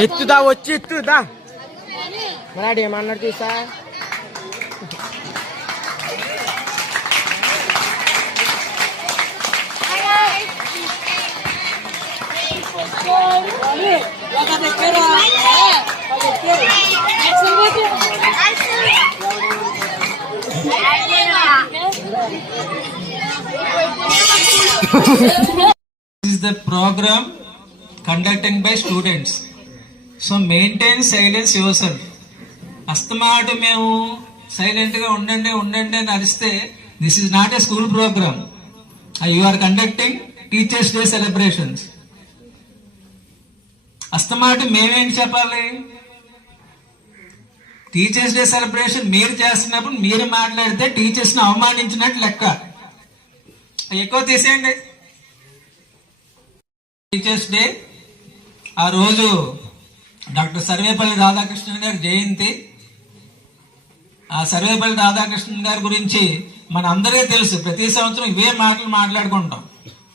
ఎత్తుదా వచ్చి ఎత్తుదా మరాడు ఏమన్నాడు చూసా This is the program conducted by students. So maintain silence yourself. అస్తమాటు మేము సైలెంట్ గా ఉండండి ఉండండి అని అరిస్తే this is not a school programme. You are conducting teachers day celebrations. అస్తమాటు మేమేంటి చెప్పాలి? టీచర్స్ డే సెలబ్రేషన్ మీరు చేస్తున్నప్పుడు మీరు మాట్లాడితే టీచర్స్ ని అవమానించినట్టు లెక్క. ఎక్కువ తీసేయండి. టీచర్స్ డే ఆ రోజు డాక్టర్ సర్వేపల్లి రాధాకృష్ణన్ గారి జయంతి. ఆ సర్వేపల్లి రాధాకృష్ణన్ గారి గురించి మన అందరికీ తెలుసు. ప్రతి సంవత్సరం ఇవే మాటలు మాట్లాడుకుంటాం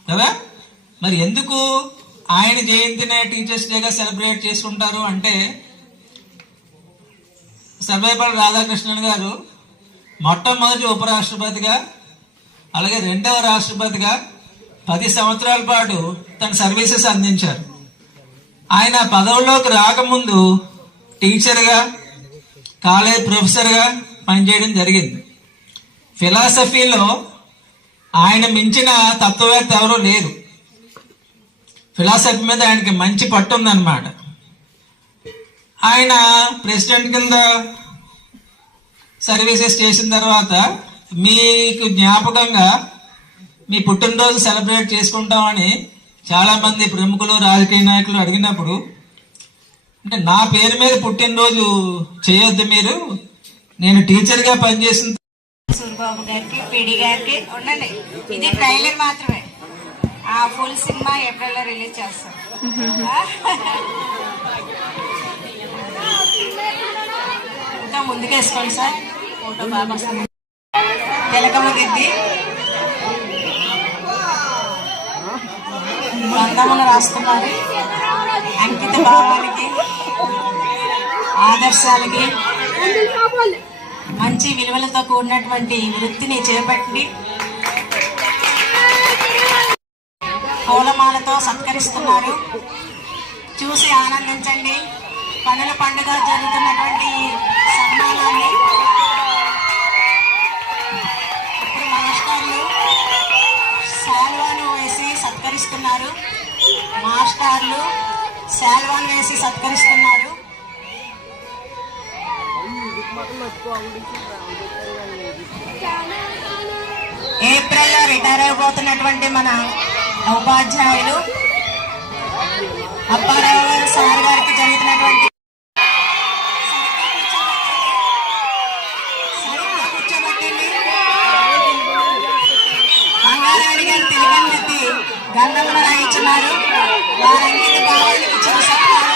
కదా. మరి ఎందుకు ఆయన జయంతినే టీచర్స్ డేగా సెలబ్రేట్ చేసుకుంటారు అంటే, సర్వేపల్లి రాధాకృష్ణన్ గారు మొట్టమొదటి ఉపరాష్ట్రపతిగా, అలాగే రెండవ రాష్ట్రపతిగా 10 సంవత్సరాల పాటు తన సర్వీసెస్ అందించారు. ఆయన పదవుల్లోకి రాకముందు టీచర్గా, కాలేజ్ ప్రొఫెసర్గా పనిచేయడం జరిగింది. ఫిలాసఫీలో ఆయన మించిన తత్వవేత్త ఎవరూ లేరు. ఫిలాసఫీ మీద ఆయనకి మంచి పట్టు ఉందన్నమాట. ఆయన ప్రెసిడెంట్ కింద సర్వీసెస్ చేసిన తర్వాత మీకు జ్ఞాపకంగా మీ పుట్టినరోజు సెలబ్రేట్ చేసుకుంటామని చాలా మంది ప్రముఖులు, రాజకీయ నాయకులు అడిగినప్పుడు, అంటే నా పేరు మీద పుట్టినరోజు చేయొద్దు మీరు, నేను టీచర్గా పనిచేసిన సూరిబాబు గారికి, పిడి గారికి ఉండండి. ఇది ట్రైలర్ మాత్రమే. ఆ ఫుల్ సినిమా ఏప్రిల్లో రిలీజ్ చేస్తాం. ఇంకా ముందుకేసుకోండి సార్. ఫోటో బాగా వస్తుంది. తిలకమ్మ దిద్ది బంధమును రాస్తున్నారు. అంకిత భావానికి, ఆదర్శాలకి, మంచి విలువలతో కూడినటువంటి వృత్తిని చేపట్టి పూలమాలతో సత్కరిస్తున్నారు. చూసి ఆనందించండి. పనుల పండుగ జరుగుతున్నటువంటి సన్మానాన్ని ఇప్పుడు మాస్టర్లు శాల్వాను వేసి సత్కరిస్తున్నారు. మాస్టర్లు శాల్వాను వేసి సత్కరిస్తున్నారు. ఏప్రిల్లో రిటైర్ అయిపోతున్నటువంటి మన ఉపాధ్యాయులు అప్పారావు గారు సార్ గారికి జరుగుతున్నటువంటి కూర్చోబెట్టండి. బంగారాణి గారు తిలకందిద్ది గంధమును రాయించున్నారు. వారి అంకిత భావానికి చిరుసత్కారం.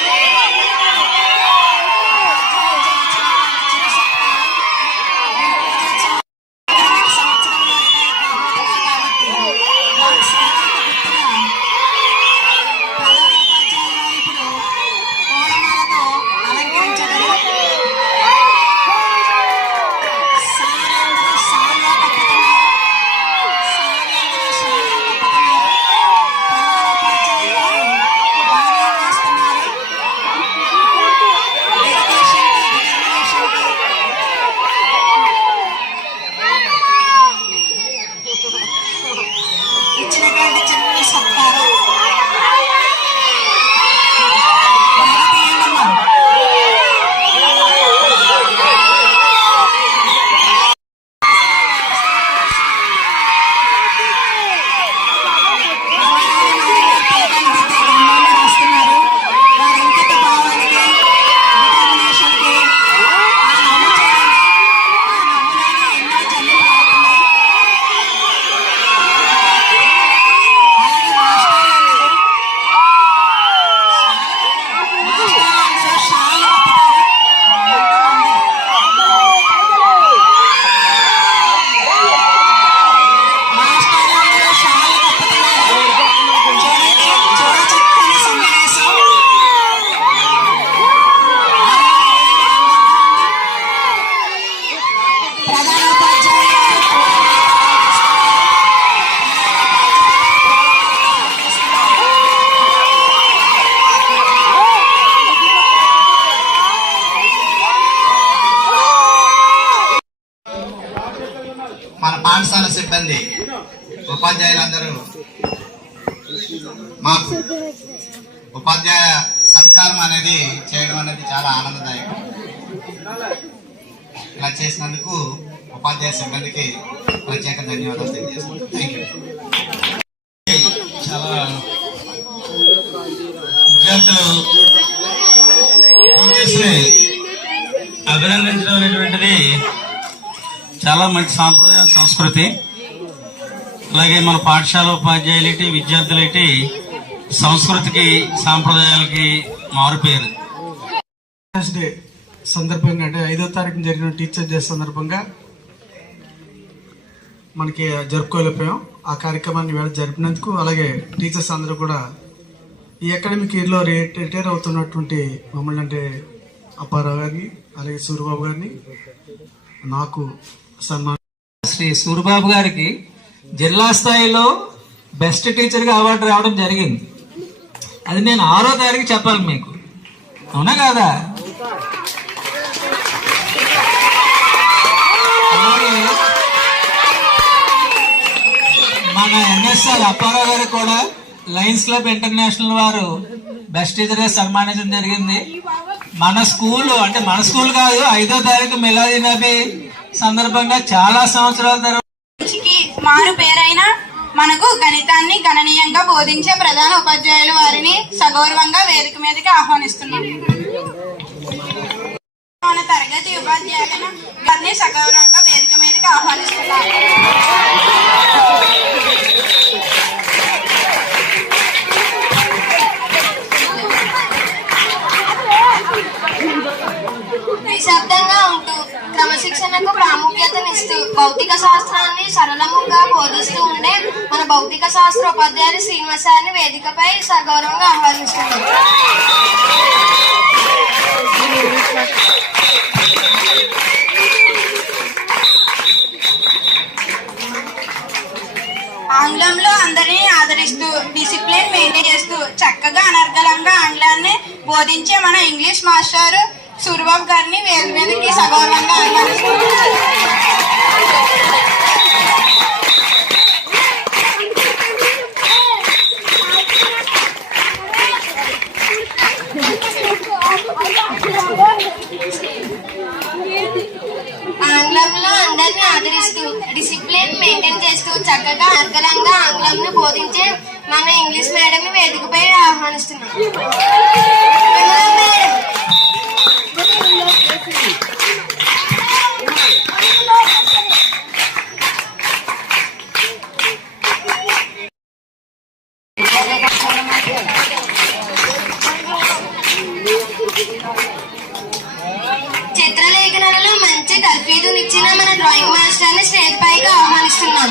పాఠశాల సిబ్బంది ఉపాధ్యాయులందరూ మాకు ఉపాధ్యాయ సత్కారం అనేది చేయడం అనేది చాలా ఆనందదాయకం. ఇలా చేసినందుకు ఉపాధ్యాయ సిబ్బందికి ప్రత్యేక ధన్యవాదాలు తెలియజేస్తున్నాను. Thank you. చాలా విద్యార్థులు టీచర్స్ని అభినందించడం అనేటువంటిది చాలా మంచి సాంప్రదాయ సంస్కృతి. అలాగే మన పాఠశాల ఉపాధ్యాయులేటి విద్యార్థులేటి సంస్కృతికి సాంప్రదాయాలకి మారుపేరు. టీచర్స్ డే సందర్భంగా అంటే 5వ తారీఖున జరిగిన టీచర్స్ డే సందర్భంగా మనకి జరుపుకోలేకపోయాం. ఆ కార్యక్రమాన్ని వేళ జరిపినందుకు అలాగే టీచర్స్ అందరూ కూడా ఈ అకాడమిక్ ఇయర్లో రిటైర్ అవుతున్నటువంటి మమ్మల్ని అంటే అప్పారావు గారిని అలాగే సూర్యబాబు గారిని నాకు సన్మానం. శ్రీ సూరిబాబు గారికి జిల్లా స్థాయిలో బెస్ట్ టీచర్గా అవార్డు రావడం జరిగింది. అది నేను 6వ తారీఖు చెప్పాలి మీకు, అవునా కాదా? మన ఎన్ఎస్ఆర్ అప్పారావు గారు కూడా లయన్స్ క్లబ్ ఇంటర్నేషనల్ వారు బెస్ట్ టీచర్ గా సన్మానించడం జరిగింది. మన స్కూల్ కాదు, 5వ తారీఖు మిలాదీ నబీ సందర్భంగా చాలా సంవత్సరాల తర్వాత మారు పేరైన మనకు గణితాన్ని గణనీయంగా బోధించే ప్రధాన ఉపాధ్యాయులు వారిని సగౌరవంగా వేదిక మీదకి ఆహ్వానిస్తున్నాం. మన తరగతి ఉపాధ్యాయులను వారిని సగౌరవంగా వేదిక మీదకి ఆహ్వానిస్తున్నాం. నిశ్శబ్దంగా ఉంటూ క్రమశిక్షణకు ప్రాముఖ్యతనిస్తూ భౌతిక శాస్త్రాన్ని సరళంగా బోధిస్తూ ఉండే మన భౌతిక శాస్త్ర ఉపాధ్యాయులు శ్రీనివాసాన్ని వేదికపై సగౌరవంగా ఆహ్వానిస్తున్నారు. ఆంగ్లంలో అందరినీ ఆదరిస్తూ డిసిప్లిన్ మెయింటైన్ చేస్తూ చక్కగా అనర్గళంగా ఆంగ్లాన్ని బోధించే మన ఇంగ్లీష్ మాస్టర్ సూరిబాబు గారిని వేదిక మీదకి సగౌరవంగా ఆహ్వానిస్తున్నారు. ఆంగ్లంలో అందరినీ ఆదరిస్తూ డిసిప్లిన్ మెయింటైన్ చేస్తూ చక్కగా అనర్గళంగా ఆంగ్లంను బోధించే మన ఇంగ్లీష్ మేడం ని వేదికపై ఆహ్వానిస్తున్నాం. చిత్రలేఖనాలలో మంచి తర్ఫీదునిచ్చిన మన డ్రాయింగ్ మాస్టర్ ని స్టేజ్ పైకి ఆహ్వానిస్తున్నాం.